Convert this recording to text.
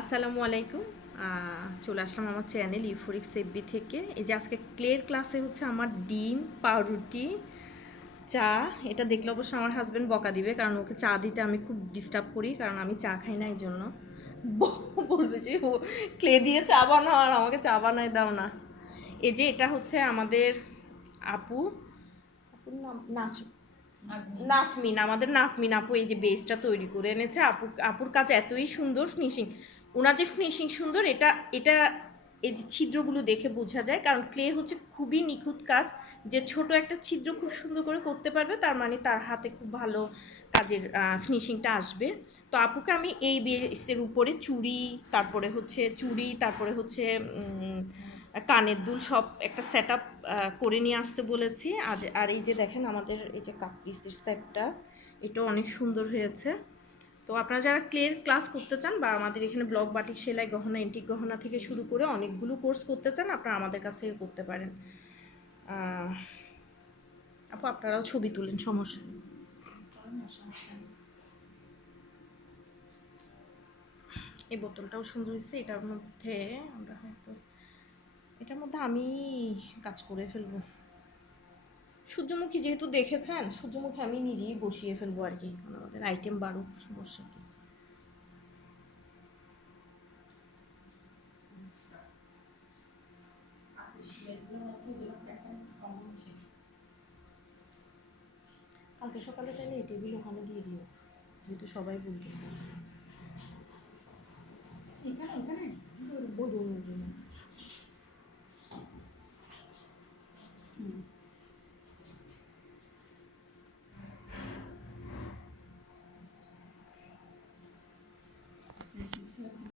আসসালামু আলাইকুম। চলে আসলাম আমার চ্যানেল ইউফোরিক সেববি থেকে। এই যে আজকে ক্লের ক্লাসে হচ্ছে আমার ডিম পাউরুটি চা। এটা দেখলে অবশ্য আমার হাজব্যান্ড বকা দিবে কারণ ওকে চা দিতে আমি খুব ডিস্টার্ব করি কারণ আমি চা খাই না এই জন্য বলবে যে ও ক্লে দিয়ে চা বানাও আর আমাকে চা বানায় দাও না। এই যে এটা হচ্ছে আমাদের আপু। আপুর নাম নাচ নাজমিন। আমাদের নাজমিন আপু এই যে বেসটা তৈরি করে এনেছে। আপু আপুর কাজ এতই সুন্দর ফিনিশিং ওনার যে ফিনিশিং সুন্দর, এটা এটা, এই যে ছিদ্রগুলো দেখে বোঝা যায়। কারণ ক্লে হচ্ছে খুবই নিখুঁত কাজ। যে ছোট একটা ছিদ্র খুব সুন্দর করে করতে পারবে, তার মানে তার হাতে খুব ভালো কাজের ফিনিশিংটা আসবে। তো আপুকে আমি এই বেসের উপরে চুড়ি, তারপরে হচ্ছে চুড়ি, তারপরে হচ্ছে কানের দুল সব একটা সেট আপ করে নিয়ে আসতে বলেছি। আজ, আর এই যে দেখেন আমাদের এই যে কাপ পিসের সেটটা এটা অনেক সুন্দর হয়েছে। তো আপনারা যারা ক্লের ক্লাস করতে চান বা আমাদের এখানে ব্লক বাটিক সেলাই গহনা এন্টিক গহনা থেকে শুরু করে অনেকগুলো কোর্স করতে চান, আপনারা আমাদের কাছ থেকে করতে পারেন। আপু, আপনারাও ছবি তুলেন, সমস্যা এই বোতলটাও সুন্দর হয়েছে, এটার মধ্যে আমরা হয়তো, এটার মধ্যে আমি কাজ করে ফেলব। সূর্যমুখী যেহেতু দেখেছেন সূর্যমুখী আমি নিজেই বসিয়ে ফেলব আর কি আমাদের আইটেম বাড়ুক সমস্যা কি। কালকে সকালে চাইলে এই টেবিল ওখানে দিয়ে দিও যেহেতু সবাই বলতেছে। এখানে এখানে? বলুন। হুম।